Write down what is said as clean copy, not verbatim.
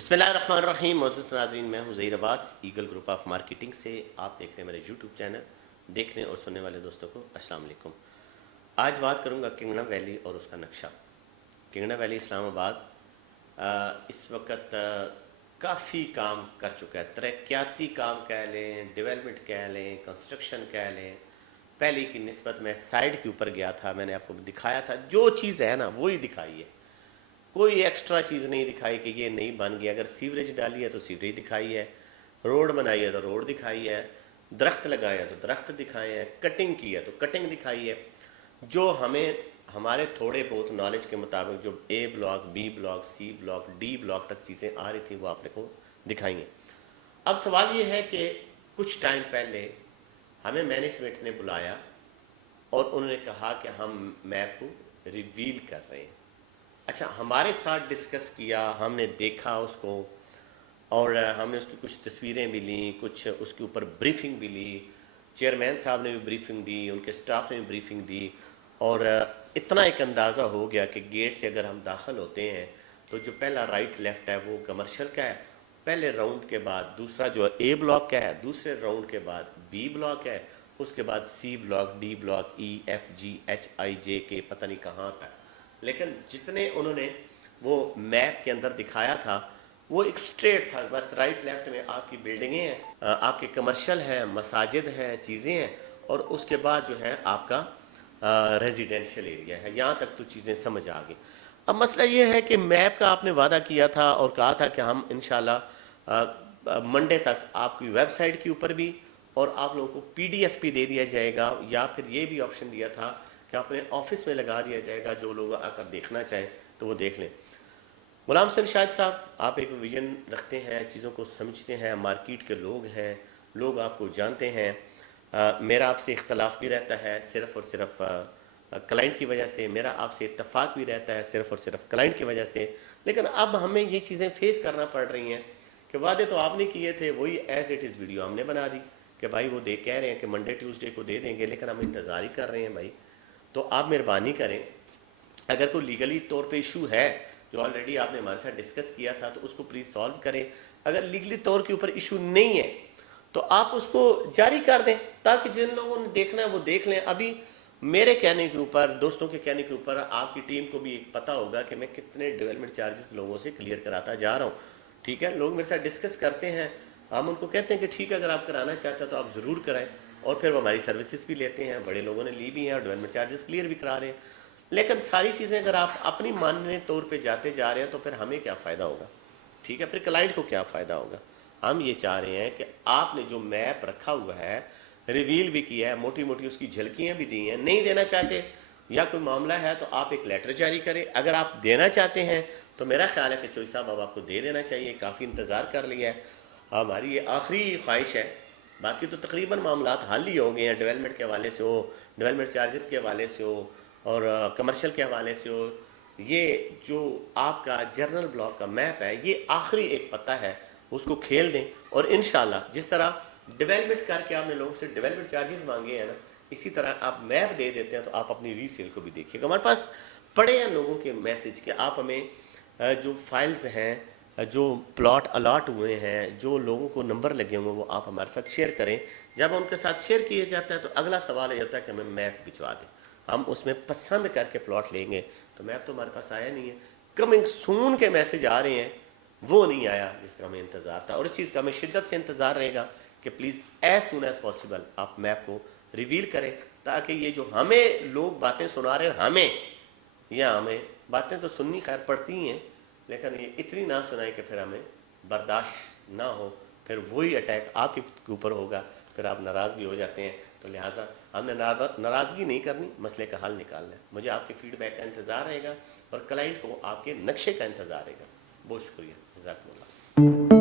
बिस्मिल्लाहिर्रहमानिर्रहीम। मोअज़्ज़िज़ नाज़रीन, मैं हूँ Zaheer Abbas, eagle group of marketing से। आप देख रहे हैं मेरे यूट्यूब चैनल। देखने और सुनने वाले दोस्तों को अस्सलाम वालेकुम। आज बात करूँगा किंगडम वैली और उसका नक्शा। किंगडम वैली इस्लामाबाद इस वक्त काफ़ी काम कर चुका है। तरक्याती काम कह लें, डेवलपमेंट कह लें, कंस्ट्रक्शन कह लें। पहले की निस्बत मैं साइड के ऊपर गया था, मैंने आपको दिखाया था जो चीज़ है ना वही दिखाई है। कोई एक्स्ट्रा चीज़ नहीं दिखाई कि ये नहीं बन गया। अगर सीवरेज डाली है तो सीवरेज दिखाई है, रोड बनाई है तो रोड दिखाई है, दरख्त लगाए हैं तो दरख्त दिखाए हैं, कटिंग की है तो कटिंग दिखाई है। जो हमें हमारे थोड़े बहुत नॉलेज के मुताबिक जो A block, B block, C block, D block तक चीज़ें आ रही थी वो आपने को दिखाई हैं। अब सवाल ये है कि कुछ टाइम पहले हमें मैनेजमेंट ने बुलाया और उन्होंने कहा कि हम मैप को रिवील कर रहे हैं। अच्छा, हमारे साथ डिस्कस किया, हमने देखा उसको और हमने उसकी कुछ तस्वीरें भी लीं, कुछ उसके ऊपर ब्रीफिंग भी ली। चेयरमैन साहब ने भी ब्रीफिंग दी, उनके स्टाफ ने भी ब्रीफिंग दी और इतना एक अंदाज़ा हो गया कि गेट से अगर हम दाखिल होते हैं तो जो पहला राइट लेफ़्ट है वो कमर्शियल का है। पहले राउंड के बाद दूसरा जो ए ब्लॉक का है, दूसरे राउंड के बाद बी ब्लॉक है, उसके बाद सी ब्लॉक, डी ब्लॉक, ई, एफ, जी, एच, आई, जे के पता नहीं कहाँ तक। लेकिन जितने उन्होंने वो मैप के अंदर दिखाया था वो एक स्ट्रेट था। बस राइट लेफ्ट में आपकी बिल्डिंगें हैं, आपके कमर्शियल हैं, मसाजिद हैं, चीज़ें हैं और उसके बाद जो है आपका रेजिडेंशियल एरिया है। यहाँ तक तो चीज़ें समझ आ गई। अब मसला ये है कि मैप का आपने वादा किया था और कहा था कि हम इंशाल्लाह मंडे तक आपकी वेबसाइट के ऊपर भी और आप लोगों को PDF भी दे दिया जाएगा, या फिर ये भी ऑप्शन दिया था कि अपने ऑफिस में लगा दिया जाएगा, जो लोग आकर देखना चाहें तो वो देख लें। गुलाम हुसैन शाहिद साहब, आप एक विजन रखते हैं, चीज़ों को समझते हैं, मार्केट के लोग हैं, लोग आपको जानते हैं। मेरा आपसे इख्तलाफ भी रहता है सिर्फ़ और सिर्फ क्लाइंट की वजह से, मेरा आपसे इत्तफाक भी रहता है सिर्फ़ और सिर्फ क्लाइंट की वजह से। लेकिन अब हमें ये चीज़ें फेस करना पड़ रही हैं कि वादे तो आपने किए थे, वही एज़ इट इज़ वीडियो हमने बना दी कि भाई वो कह रहे हैं कि मंडे ट्यूसडे को दे देंगे, लेकिन हम इंतज़ार ही कर रहे हैं भाई। तो आप मेहरबानी करें, अगर कोई लीगली तौर पे इशू है जो ऑलरेडी आपने हमारे साथ डिस्कस किया था तो उसको प्लीज़ सॉल्व करें। अगर लीगली तौर के ऊपर इशू नहीं है तो आप उसको जारी कर दें ताकि जिन लोगों ने देखना है वो देख लें। अभी मेरे कहने के ऊपर, दोस्तों के कहने के ऊपर आपकी टीम को भी एक पता होगा कि मैं कितने डेवलपमेंट चार्जेस लोगों से क्लियर कराता जा रहा हूँ। ठीक है, लोग मेरे साथ डिस्कस करते हैं, हम उनको कहते हैं कि ठीक है अगर आप कराना चाहते हैं तो आप ज़रूर कराएं, और फिर वो हमारी सर्विसेज भी लेते हैं। बड़े लोगों ने ली भी हैं और डेवलपमेंट चार्जेस क्लियर भी करा रहे हैं। लेकिन सारी चीज़ें अगर आप अपनी मानने तौर पे जाते जा रहे हैं तो फिर हमें क्या फ़ायदा होगा? ठीक है, फिर क्लाइंट को क्या फ़ायदा होगा? हम ये चाह रहे हैं कि आपने जो मैप रखा हुआ है, रिवील भी किया है, मोटी मोटी उसकी झलकियाँ भी दी हैं। नहीं देना चाहते या कोई मामला है तो आप एक लेटर जारी करें। अगर आप देना चाहते हैं तो मेरा ख्याल है कि चोई साहब अब आपको दे देना चाहिए। काफ़ी इंतज़ार कर लिया है, हमारी ये आखिरी ख्वाहिश है। बाकी तो तकरीबन मामलात हल ही हो गए हैं, डेवलपमेंट के हवाले से हो, डेवलपमेंट चार्जेस के हवाले से हो और कमर्शियल के हवाले से हो। ये जो आपका जर्नल ब्लॉक का मैप है ये आखिरी एक पत्ता है, उसको खेल दें और इंशाल्लाह जिस तरह डेवलपमेंट करके आपने लोगों से डेवलपमेंट चार्जेस मांगे हैं ना, इसी तरह आप मैप दे देते हैं तो आप अपनी रीसेल को भी देखिएगा। हमारे पास पड़े हैं लोगों के मैसेज कि आप हमें जो फाइल्स हैं, जो प्लॉट अलॉट हुए हैं, जो लोगों को नंबर लगे हुए हैं वो आप हमारे साथ शेयर करें। जब उनके साथ शेयर किया जाता है तो अगला सवाल ये होता है कि हमें मैप भिजवा दें, हम उसमें पसंद करके प्लॉट लेंगे। तो मैप तो हमारे पास आया नहीं है, कमिंग सून के मैसेज आ रहे हैं, वो नहीं आया जिसका हमें इंतज़ार था। और इस चीज़ का हमें शिद्दत से इंतज़ार रहेगा कि please as soon as possible आप मैप को रिवील करें, ताकि ये जो हमें लोग बातें सुना रहे हैं, हमें बातें तो सुननी खैर पड़ती हैं, लेकिन ये इतनी ना सुनाए कि फिर हमें बर्दाश्त ना हो, फिर वही अटैक आपके ऊपर होगा, फिर आप नाराज़ भी हो जाते हैं। तो लिहाजा हमने नाराज़गी नहीं करनी, मसले का हल निकालना है। मुझे आपके फीडबैक का इंतज़ार रहेगा और क्लाइंट को आपके नक्शे का इंतज़ार रहेगा। बहुत शुक्रिया, जज़ाकल्लाह।